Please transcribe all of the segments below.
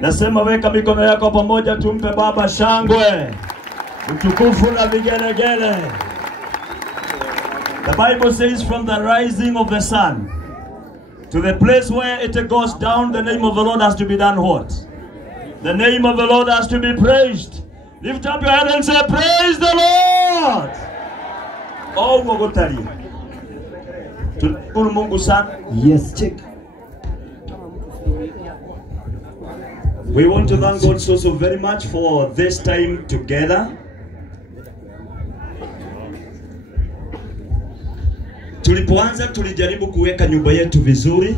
Nasema weka mikono yako pamoja, tumpe Baba shangwe, utukufu na vigelegele. The Bible says from the rising of the sun to the place where it goes down, the name of the Lord has to be done what? The name of the Lord has to be praised. Lift up your head and say, praise the Lord. Oh, Mogotari. Tunashukuru Mungu sana. Yes, check. We want to thank God so very much for this time together. Tulipoanza tulijaribu kuweka nyumba yetu vizuri,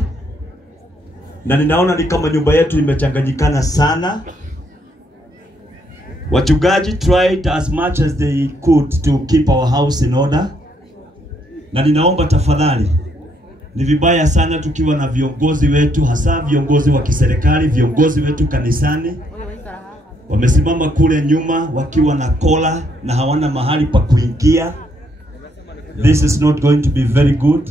na ninaona ni kama nyumba yetu imechanganyikana sana. Wachungaji tried as much as they could to keep our house in order. Na ninaomba tafadhali, ni vibaya sana tukiwa na viongozi wetu, hasa viongozi wa kiserikali, viongozi wetu kanisani, wamesimama kule nyuma wakiwa na kola na hawana mahali pa kuingia. This is not going to be very good.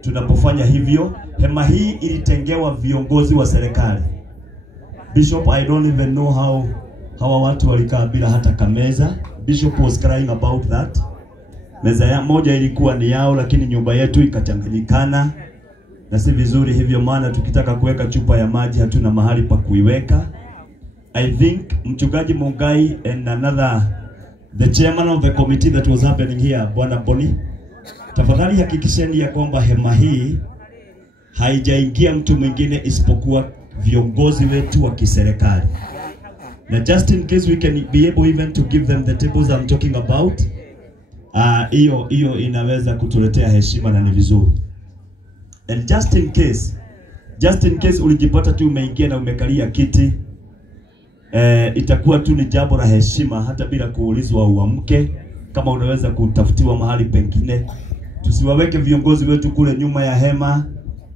Tunapofanya hivyo, hema hii ilitengewa viongozi wa serikali. Bishop, I don't even know how hawa watu walikaa bila hata kameza. Bishop was crying about that. Meza ya moja ilikuwa ni yao, lakini nyumba yetu ikachanganyikana, na si vizuri hivyo, maana tukitaka kuweka chupa ya maji hatuna mahali pa kuiweka. I think Mchungaji Mungai and the chairman of the committee that was happening here, Bwana Boni, tafadhali hakikisheni ya kwamba hema hii haijaingia mtu mwingine isipokuwa viongozi wetu wa kiserikali. Na just in case we can be able even to give them the tables I'm talking about, hiyo inaweza kutuletea heshima na ni vizuri. And just in case ulijipata tu umeingia na umekalia kiti, itakuwa tu ni jambo la heshima hata bila kuulizwa uamke. Kama unaweza kutafutiwa mahali pengine, tusiwaweke viongozi wetu kule nyuma ya hema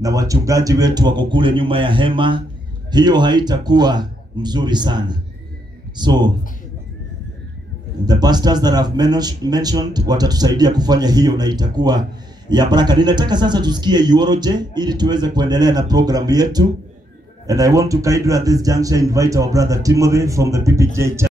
na wachungaji wetu wako kule nyuma ya hema. Hiyo haitakuwa mzuri sana. So the pastors that I've mentioned watatusaidia kufanya hiyo, na itakuwa ya baraka. Ninataka sasa tusikie eulogy ili tuweze kuendelea na program yetu. And I want to kindly at this juncture invite our brother Timothy from the PPJ Church.